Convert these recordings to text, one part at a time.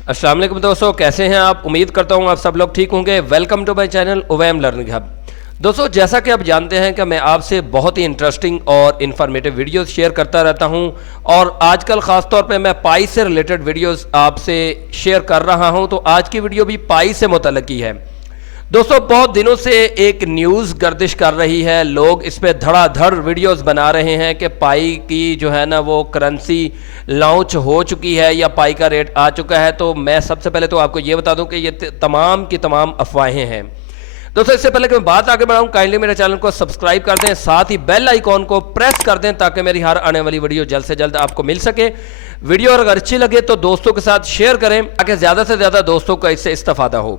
अस्सलाम वालेकुम दोस्तों, कैसे हैं आप? उम्मीद करता हूं आप सब लोग ठीक होंगे। Welcome to my channel Uwaim learning hub. दोस्तों, जैसा कि आप जानते हैं कि मैं आपसे बहुत ही इंटरेस्टिंग और इन्फॉर्मेटिव वीडियोस शेयर करता रहता हूं और आजकल ख़ास तौर पे मैं पाई से रिलेटेड वीडियोस आपसे शेयर कर रहा हूं। तो आज की वीडियो भी पाई से मुतल्लिक़ ही है। दोस्तों, बहुत दिनों से एक न्यूज़ गर्दिश कर रही है, लोग इस पर धड़ाधड़ वीडियोस बना रहे हैं कि पाई की जो है ना वो करेंसी लॉन्च हो चुकी है या पाई का रेट आ चुका है। तो मैं सबसे पहले तो आपको ये बता दूं कि ये तमाम की तमाम अफवाहें हैं। दोस्तों, इससे पहले कि मैं बात आगे बढ़ाऊं, काइंडली मेरे चैनल को सब्सक्राइब कर दें, साथ ही बेल आइकॉन को प्रेस कर दें ताकि मेरी हर आने वाली वीडियो जल्द से जल्द आपको मिल सके। वीडियो अगर अच्छी लगे तो दोस्तों के साथ शेयर करें ताकि ज़्यादा से ज़्यादा दोस्तों का इससे इस्तेफादा हो।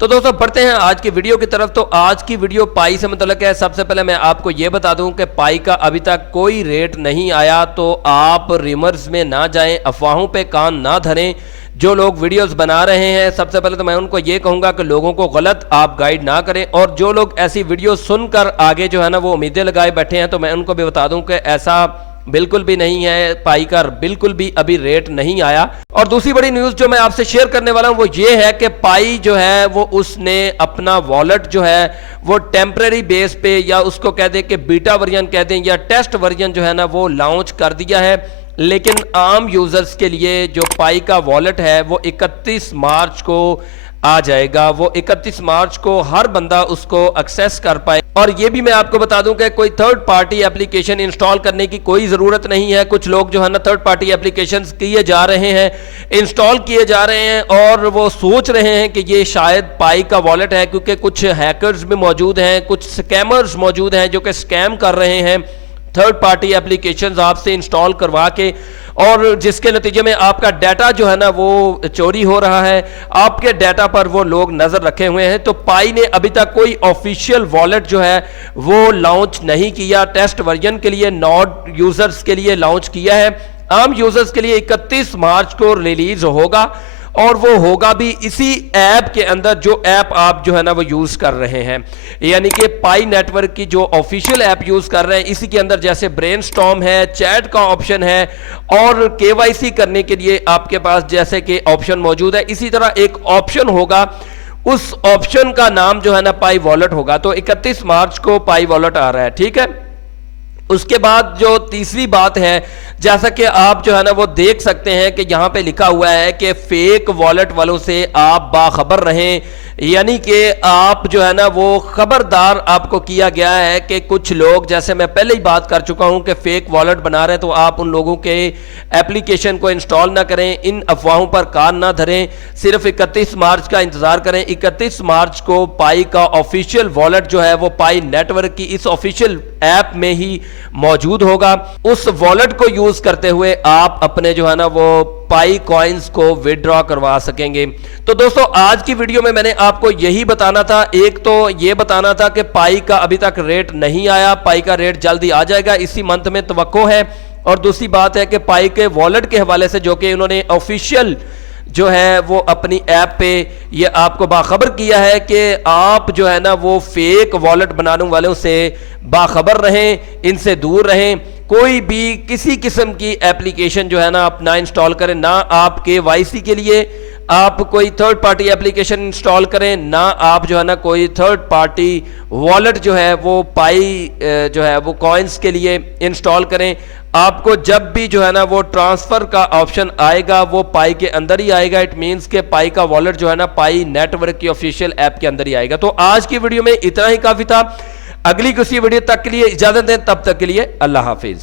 तो दोस्तों, बढ़ते हैं आज की वीडियो की तरफ। तो आज की वीडियो पाई से मुतल्लिक है। सबसे पहले मैं आपको यह बता दूं कि पाई का अभी तक कोई रेट नहीं आया, तो आप रिमर्स में ना जाएं, अफवाहों पे कान ना धरें। जो लोग वीडियोस बना रहे हैं, सबसे पहले तो मैं उनको ये कहूँगा कि लोगों को गलत आप गाइड ना करें, और जो लोग ऐसी वीडियो सुनकर आगे जो है ना वो उम्मीदें लगाए बैठे हैं, तो मैं उनको भी बता दूं कि ऐसा बिल्कुल भी नहीं है। पाई का बिल्कुल भी अभी रेट नहीं आया। और दूसरी बड़ी न्यूज़ जो मैं आपसे शेयर करने वाला हूं वो ये है कि पाई जो है वो उसने अपना वॉलेट जो है वो टेम्परेरी बेस पे, या उसको कह दें कि बीटा वर्जन कह दें या टेस्ट वर्जन जो है ना वो लॉन्च कर दिया है। लेकिन आम यूजर्स के लिए जो पाई का वॉलेट है वो 31 मार्च को आ जाएगा। वो 31 मार्च को हर बंदा उसको एक्सेस कर पाए। और ये भी मैं आपको बता दूं कि कोई थर्ड पार्टी एप्लीकेशन इंस्टॉल करने की कोई ज़रूरत नहीं है। कुछ लोग जो है ना थर्ड पार्टी एप्लीकेशंस किए जा रहे हैं, इंस्टॉल किए जा रहे हैं, और वो सोच रहे हैं कि ये शायद पाई का वॉलेट है, क्योंकि कुछ हैकर्स भी मौजूद हैं, कुछ स्कैमर्स मौजूद हैं जो कि स्कैम कर रहे हैं थर्ड पार्टी एप्लीकेशंस आपसे इंस्टॉल करवा के, और जिसके नतीजे में आपका डाटा जो है ना वो चोरी हो रहा है। आपके डाटा पर वो लोग नजर रखे हुए हैं। तो पाई ने अभी तक कोई ऑफिशियल वॉलेट जो है वो लॉन्च नहीं किया। टेस्ट वर्जन के लिए नॉट यूजर्स के लिए लॉन्च किया है। आम यूजर्स के लिए 31 मार्च को रिलीज होगा, और वो होगा भी इसी ऐप के अंदर जो ऐप आप जो है ना वो यूज कर रहे हैं, यानी कि पाई नेटवर्क की जो ऑफिशियल ऐप यूज कर रहे हैं, इसी के अंदर जैसे ब्रेनस्टॉर्म है, चैट का ऑप्शन है, और केवाईसी करने के लिए आपके पास जैसे कि ऑप्शन मौजूद है, इसी तरह एक ऑप्शन होगा। उस ऑप्शन का नाम जो है ना पाई वॉलेट होगा। तो 31 मार्च को पाई वॉलेट आ रहा है, ठीक है। उसके बाद जो तीसरी बात है, जैसा कि आप जो है ना वो देख सकते हैं कि यहां पे लिखा हुआ है कि फेक वॉलेट वालों से आप बाखबर रहें, यानी कि आप जो है ना वो खबरदार आपको किया गया है कि कुछ लोग, जैसे मैं पहले ही बात कर चुका हूं कि फेक वॉलेट बना रहे हैं, तो आप उन लोगों के एप्लीकेशन को इंस्टॉल ना करें, इन अफवाहों पर कान ना धरें, सिर्फ 31 मार्च का इंतजार करें। 31 मार्च को पाई का ऑफिशियल वॉलेट जो है वो पाई नेटवर्क की इस ऑफिशियल ऐप में ही मौजूद होगा। उस वॉलेट को यूज करते हुए आप अपने जो है ना वो पाई कॉइन्स को विड्रॉ करवा सकेंगे। तो दोस्तों, आज की वीडियो में मैंने आपको यही बताना था। एक तो ये बताना था कि पाई का अभी तक रेट नहीं आया, पाई का रेट जल्दी आ जाएगा, इसी मंथ में तवक्को है। और दूसरी बात है कि पाई के वॉलेट के हवाले से जो कि उन्होंने ऑफिशियल जो है वो अपनी ऐप पे ये आपको बाखबर किया है कि आप जो है ना वो फेक वॉलेट बनाने वालों से बाखबर रहें, इनसे दूर रहें। कोई भी किसी किस्म की एप्लीकेशन जो है ना आप ना इंस्टॉल करें, ना आप केवाईसी के लिए आप कोई थर्ड पार्टी एप्लीकेशन इंस्टॉल करें, ना आप जो है ना कोई थर्ड पार्टी वॉलेट जो है वो पाई जो है वो कॉइन्स के लिए इंस्टॉल करें। आपको जब भी जो है ना वो ट्रांसफर का ऑप्शन आएगा वो पाई के अंदर ही आएगा। इट मींस के पाई का वॉलेट जो है ना पाई नेटवर्क की ऑफिशियल ऐप के अंदर ही आएगा। तो आज की वीडियो में इतना ही काफी था। अगली किसी वीडियो तक के लिए इजाजत दें, तब तक के लिए अल्लाह हाफिज।